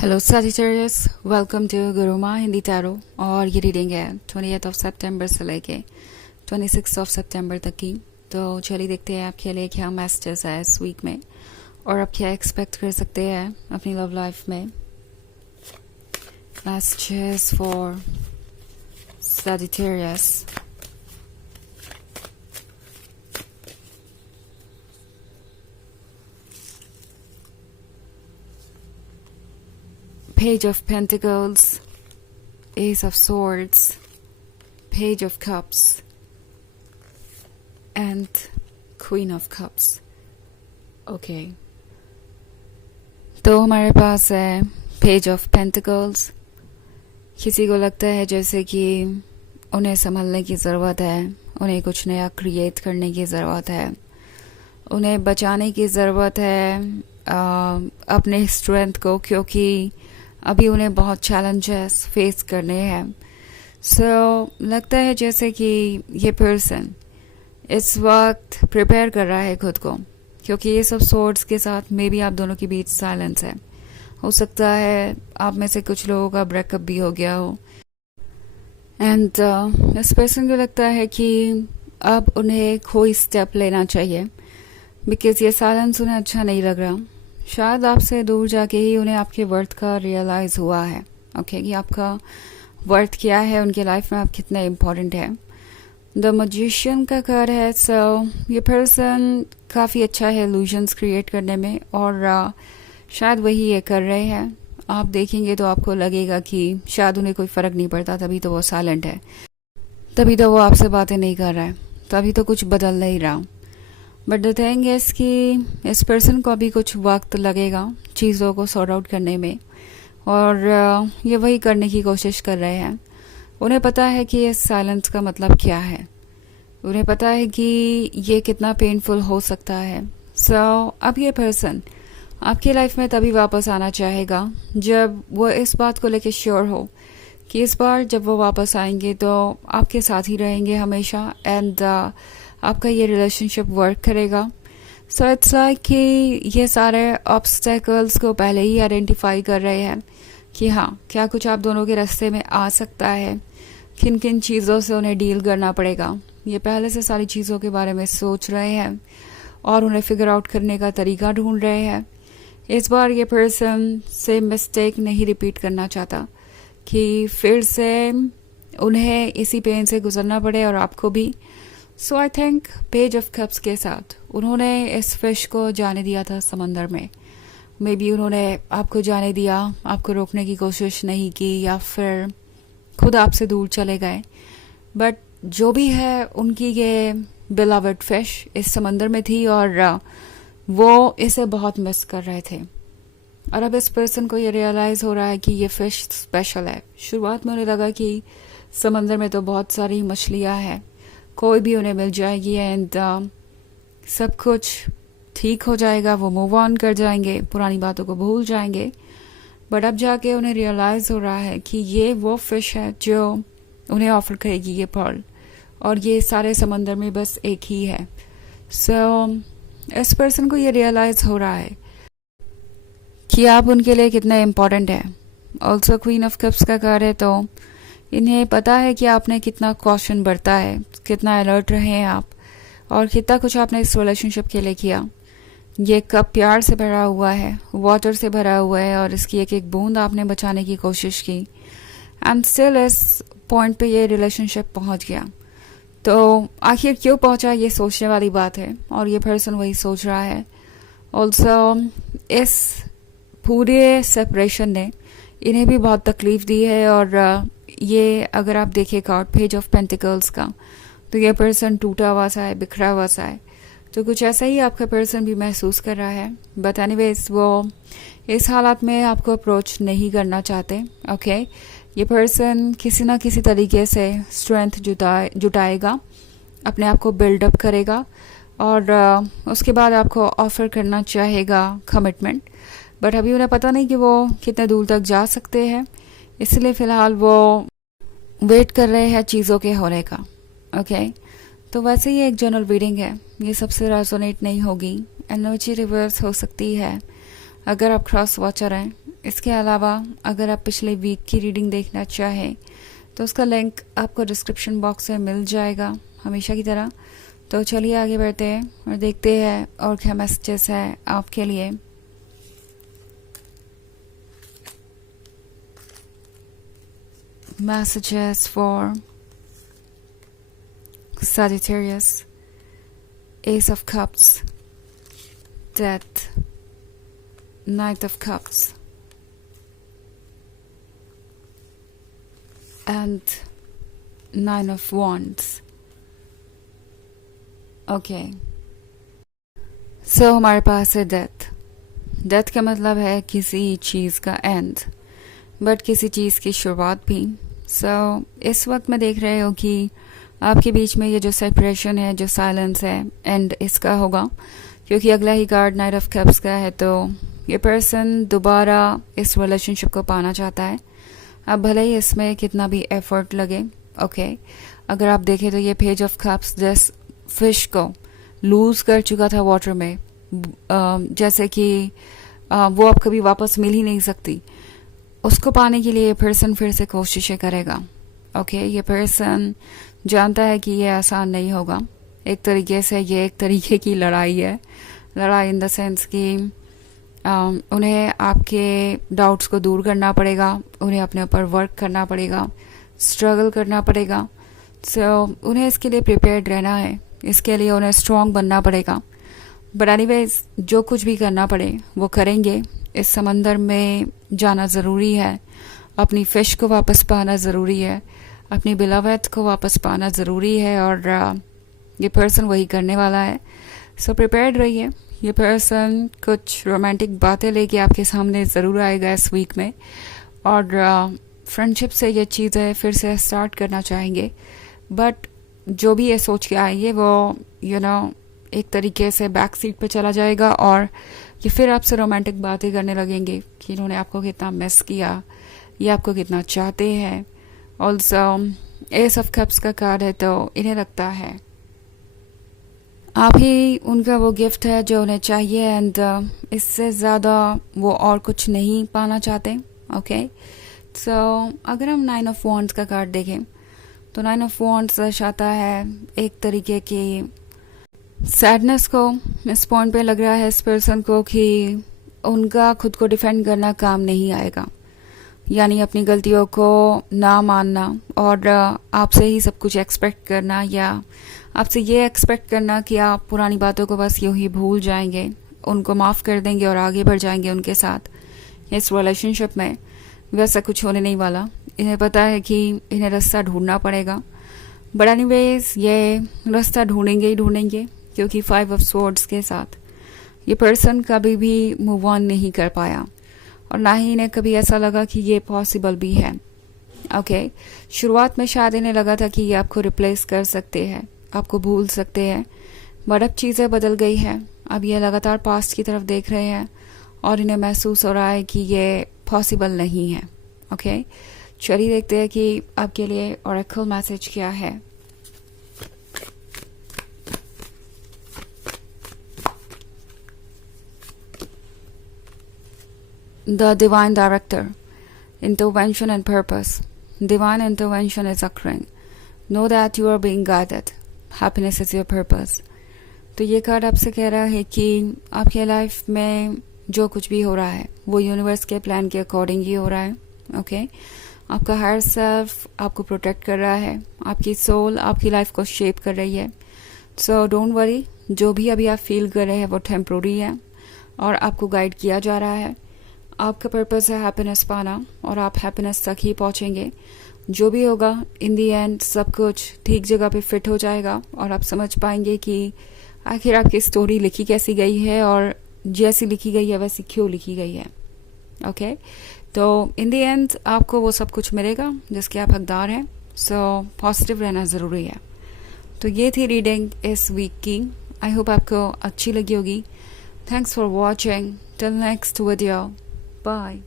Hello Sagittarius, welcome to Guruma Hindi tarot. और ये reading है 28 सितंबर से लेके 26 सितंबर तक की। तो चलिए देखते हैं आपके लिए क्या मैसेजेस है इस वीक में और आप क्या एक्सपेक्ट कर सकते हैं अपनी लव लाइफ में। Messages for Sagittarius। Page of Pentacles, Ace of Swords, Page of Cups and Queen of Cups। Okay, तो हमारे पास है Page of Pentacles। किसी को लगता है जैसे कि उन्हें संभलने की ज़रूरत है, उन्हें कुछ नया क्रिएट करने की ज़रूरत है, उन्हें बचाने की ज़रूरत है अपने स्ट्रेंथ को, क्योंकि अभी उन्हें बहुत चैलेंजेस फेस करने हैं। लगता है जैसे कि ये पर्सन इस वक्त प्रिपेयर कर रहा है खुद को, क्योंकि ये सब सोर्ड्स के साथ मे बी आप दोनों के बीच साइलेंस है। हो सकता है आप में से कुछ लोगों का ब्रेकअप भी हो गया हो एंड इस पर्सन को लगता है कि अब उन्हें कोई स्टेप लेना चाहिए, बिकॉज ये साइलेंस उन्हें अच्छा नहीं लग रहा। शायद आपसे दूर जाके ही उन्हें आपके वर्थ का रियलाइज़ हुआ है। ओके, कि आपका वर्थ क्या है उनके लाइफ में, आप कितने इम्पोर्टेंट है। द मैजिशियन का कार्ड है। ये पर्सन काफ़ी अच्छा है इल्यूजन्स क्रिएट करने में और शायद वही ये कर रहे हैं। आप देखेंगे तो आपको लगेगा कि शायद उन्हें कोई फ़र्क नहीं पड़ता, तभी तो वो साइलेंट है, तभी तो वो आपसे बातें नहीं कर रहा है, तभी तो कुछ बदल नहीं रहा। बट द थिंग इज़ कि इस पर्सन को अभी कुछ वक्त लगेगा चीज़ों को सॉर्ट आउट करने में और ये वही करने की कोशिश कर रहे हैं। उन्हें पता है कि इस साइलेंस का मतलब क्या है, उन्हें पता है कि ये कितना पेनफुल हो सकता है। अब ये पर्सन आपकी लाइफ में तभी वापस आना चाहेगा जब वो इस बात को लेके श्योर हो कि इस बार जब वो वापस आएंगे तो आपके साथ ही रहेंगे हमेशा एंड आपका ये रिलेशनशिप वर्क करेगा। इट्स लाइक कि ये सारे ऑब्स्टेकल्स को पहले ही आइडेंटिफाई कर रहे हैं कि हाँ, क्या कुछ आप दोनों के रास्ते में आ सकता है, किन किन चीज़ों से उन्हें डील करना पड़ेगा। ये पहले से सारी चीज़ों के बारे में सोच रहे हैं और उन्हें फिगर आउट करने का तरीका ढूंढ रहे हैं। इस बार ये पर्सन से मिस्टेक नहीं रिपीट करना चाहता कि फिर से उन्हें इसी पेन से गुजरना पड़े और आपको भी। I think page of cups के साथ उन्होंने इस फिश को जाने दिया था समंदर में। मे बी उन्होंने आपको जाने दिया, आपको रोकने की कोशिश नहीं की, या फिर खुद आपसे दूर चले गए। बट जो भी है, उनकी ये बिलवड फिश इस समंदर में थी और वो इसे बहुत मिस कर रहे थे। और अब इस पर्सन को ये रियलाइज़ हो रहा है कि ये फिश स्पेशल है। शुरुआत में उन्हें लगा कि समंदर में तो बहुत सारी मछलियाँ हैं, कोई भी उन्हें मिल जाएगी एंड सब कुछ ठीक हो जाएगा, वो मूव ऑन कर जाएंगे, पुरानी बातों को भूल जाएंगे। बट अब जाके उन्हें रियलाइज़ हो रहा है कि ये वो फिश है जो उन्हें ऑफर करेगी ये पर्ल, और ये सारे समंदर में बस एक ही है। इस पर्सन को ये रियलाइज़ हो रहा है कि आप उनके लिए कितने इम्पोर्टेंट है। ऑल्सो क्वीन ऑफ कप्स का कार्ड है, तो इन्हें पता है कि आपने कितना कॉशन बरता है, कितना अलर्ट रहे हैं आप, और कितना कुछ आपने इस रिलेशनशिप के लिए किया। ये कप प्यार से भरा हुआ है, वाटर से भरा हुआ है, और इसकी एक एक बूंद आपने बचाने की कोशिश की एंड स्टिल इस पॉइंट पे ये रिलेशनशिप पहुंच गया। तो आखिर क्यों पहुंचा, ये सोचने वाली बात है और ये पर्सन वही सोच रहा है। ऑल्सो इस पूरे सेपरेशन ने इन्हें भी बहुत तकलीफ दी है और ये अगर आप देखें कार्ड पेज ऑफ पेंटिकल्स का, तो ये पर्सन टूटा हुआ सा है, बिखरा हुआ सा है। तो कुछ ऐसा ही आपका पर्सन भी महसूस कर रहा है। बट एनीवेज वो इस हालात में आपको अप्रोच नहीं करना चाहते। ओके, ये पर्सन किसी ना किसी तरीके से स्ट्रेंथ जुटाएगा, अपने आप को बिल्डअप करेगा और उसके बाद आपको ऑफर करना चाहेगा कमिटमेंट। बट अभी उन्हें पता नहीं कि वो कितने दूर तक जा सकते हैं, इसलिए फ़िलहाल वो वेट कर रहे हैं चीज़ों के होने का। ओके, तो वैसे ही एक जनरल रीडिंग है, ये सबसे रेजोनेट नहीं होगी, एनर्जी रिवर्स हो सकती है। अगर आप क्रॉस वॉचर हैं इसके अलावा अगर आप पिछले वीक की रीडिंग देखना चाहें तो उसका लिंक आपको डिस्क्रिप्शन बॉक्स में मिल जाएगा हमेशा की तरह। तो चलिए आगे बढ़ते हैं और देखते हैं और क्या मैसेजेस है आपके लिए। Messages for Sagittarius, Ace of Cups, Death, Knight of Cups, and Nine of Wands. Okay so हमारे पास है डेथ। डेथ का मतलब है किसी चीज़ का एंड, बट किसी चीज़ की शुरुआत भी। सो इस वक्त मैं देख रहे हो कि आपके बीच में ये जो सेपरेशन है, जो साइलेंस है, एंड इसका होगा, क्योंकि अगला ही कार्ड नाइट ऑफ कप्स का है। तो ये पर्सन दोबारा इस रिलेशनशिप को पाना चाहता है, अब भले ही इसमें कितना भी एफर्ट लगे। ओके अगर आप देखें तो ये पेज ऑफ कप्स जिस फिश को लूज कर चुका था वाटर में, जैसे कि वो अब कभी वापस मिल ही नहीं सकती, उसको पाने के लिए ये पर्सन फिर से कोशिशें करेगा। ओके ये पर्सन जानता है कि ये आसान नहीं होगा। एक तरीके से ये एक तरीके की लड़ाई है, लड़ाई इन द सेंस कि उन्हें आपके डाउट्स को दूर करना पड़ेगा, उन्हें अपने ऊपर वर्क करना पड़ेगा, स्ट्रगल करना पड़ेगा। सो उन्हें इसके लिए प्रिपेयर्ड रहना है, इसके लिए उन्हें स्ट्रॉन्ग बनना पड़ेगा। बट एनीवेज जो कुछ भी करना पड़े वो करेंगे। इस समंदर में जाना ज़रूरी है, अपनी फ़िश को वापस पाना ज़रूरी है, अपनी बिलवेड को वापस पाना ज़रूरी है, और ये पर्सन वही करने वाला है। सो प्रिपेयर्ड रहिए। ये पर्सन कुछ रोमांटिक बातें लेके आपके सामने ज़रूर आएगा इस वीक में, और फ्रेंडशिप से ये चीज़ें फिर से स्टार्ट करना चाहेंगे। बट जो भी ये सोच के आएंगे वो एक तरीके से बैक सीट पे चला जाएगा, और ये फिर आपसे रोमांटिक बातें करने लगेंगे कि इन्होंने आपको कितना मिस किया, ये आपको कितना चाहते हैं। ऑल्सो एस ऑफ कप्स का कार्ड है, तो इन्हें लगता है आप ही उनका वो गिफ्ट है जो उन्हें चाहिए, एंड इससे ज़्यादा वो और कुछ नहीं पाना चाहते। ओके सो अगर हम 9 ऑफ वॉन्ड्स का कार्ड देखें तो 9 ऑफ वॉन्ड्स दर्शाता है एक तरीके की सैडनेस को। इस पॉइंट पे लग रहा है इस पर्सन को कि उनका खुद को डिफेंड करना काम नहीं आएगा, यानी अपनी गलतियों को ना मानना और आपसे ही सब कुछ एक्सपेक्ट करना, या आपसे ये एक्सपेक्ट करना कि आप पुरानी बातों को बस यूं ही भूल जाएंगे, उनको माफ़ कर देंगे और आगे बढ़ जाएंगे उनके साथ। इस रिलेशनशिप में वैसा कुछ होने नहीं वाला। इन्हें पता है कि इन्हें रास्ता ढूंढना पड़ेगा, बट एनीवेज ये रास्ता ढूंढेंगे ही ढूंढेंगे, क्योंकि 5 ऑफ स्वॉर्ड्स के साथ ये पर्सन कभी भी मूव ऑन नहीं कर पाया, और ना ही इन्हें कभी ऐसा लगा कि ये पॉसिबल भी है। ओके शुरुआत में शायद इन्हें लगा था कि ये आपको रिप्लेस कर सकते हैं, आपको भूल सकते हैं, बट अब चीज़ें बदल गई है। अब ये लगातार पास्ट की तरफ देख रहे हैं और इन्हें महसूस हो रहा है कि ये पॉसिबल नहीं है। ओके चलिए देखते हैं कि आपके लिए ऑरेकल मैसेज क्या है। The Divine Director, Intervention and Purpose. Divine intervention is occurring. Know that you are being guided. Happiness is your purpose. तो ये कार्ड आपसे कह रहा है कि आपके लाइफ में जो कुछ भी हो रहा है वो यूनिवर्स के प्लान के अकॉर्डिंग ही हो रहा है। ओके आपका हायर सेल्फ आपको प्रोटेक्ट कर रहा है, आपकी सोल आपकी लाइफ को शेप कर रही है। सो डोंट वरी, जो भी अभी आप फील कर रहे हैं वो टेम्प्रोरी है और आपको गाइड किया जा रहा है। आपका पर्पस है हैप्पीनेस पाना, और आप हैप्पीनेस तक ही पहुंचेंगे। जो भी होगा इन दी एंड सब कुछ ठीक जगह पे फिट हो जाएगा, और आप समझ पाएंगे कि आखिर आपकी स्टोरी लिखी कैसी गई है और जैसी लिखी गई है वैसी क्यों लिखी गई है। ओके तो इन दी एंड आपको वो सब कुछ मिलेगा जिसके आप हकदार हैं। सो पॉजिटिव रहना ज़रूरी है। तो ये थी रीडिंग इस वीक की। आई होप आपको अच्छी लगी होगी। Thanks for watching. Till next video, bye.